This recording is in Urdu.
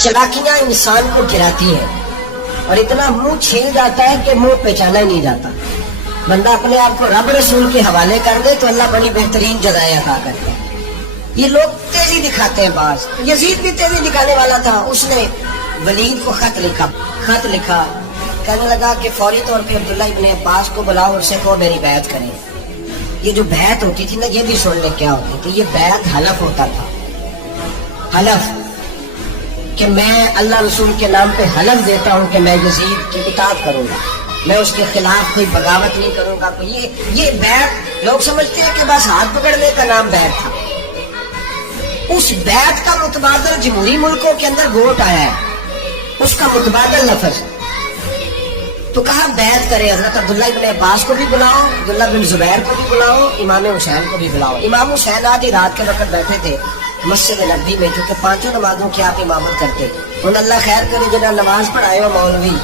چلاکیاں انسان کو گراتی ہیں اور اتنا منہ چھیل جاتا ہے کہ منہ پہچانا ہی نہیں جاتا. بندہ اپنے آپ کو رب رسول کے حوالے کر دے تو اللہ بڑی بہترین جزائیں عطا کرتے ہیں. یہ لوگ تیزی دکھاتے ہیں. بعض یزید بھی تیزی دکھانے والا تھا. اس نے ولید کو خط لکھا کہنے لگا کہ فوری طور پہ عبداللہ ابن عباس کو بلاؤ اور سے کو میری بیعت کریں. یہ جو بیعت ہوتی تھی نا یہ بھی سن لے کیا ہوتی تھی. یہ بیعت حلف ہوتا تھا. حلف کہ میں اللہ رسول کے نام پہ حلف دیتا ہوں کہ میں یزید کی اطاعت کروں گا, میں اس کے خلاف کوئی بغاوت نہیں کروں گا. یہ بیعت لوگ سمجھتے ہیں کہ بس ہاتھ پکڑنے کا نام بیعت تھا. اس بیعت کا متبادل جمہوری ملکوں کے اندر ووٹ آیا ہے, اس کا متبادل لفظ. تو کہا بیعت کرے. حضرت عبداللہ ابن عباس کو بھی بلاؤ, عبداللہ بن زبیر کو بھی بلاؤ, امام حسین کو بھی بلاؤ. امام حسین آدھی رات کے وقت بیٹھے تھے مسجد نبوی میں, کیونکہ 5 نمازوں کی آپ امامت کرتے. انہوں اللہ خیر کرے جنہوں نماز پڑھائے ہو مولوی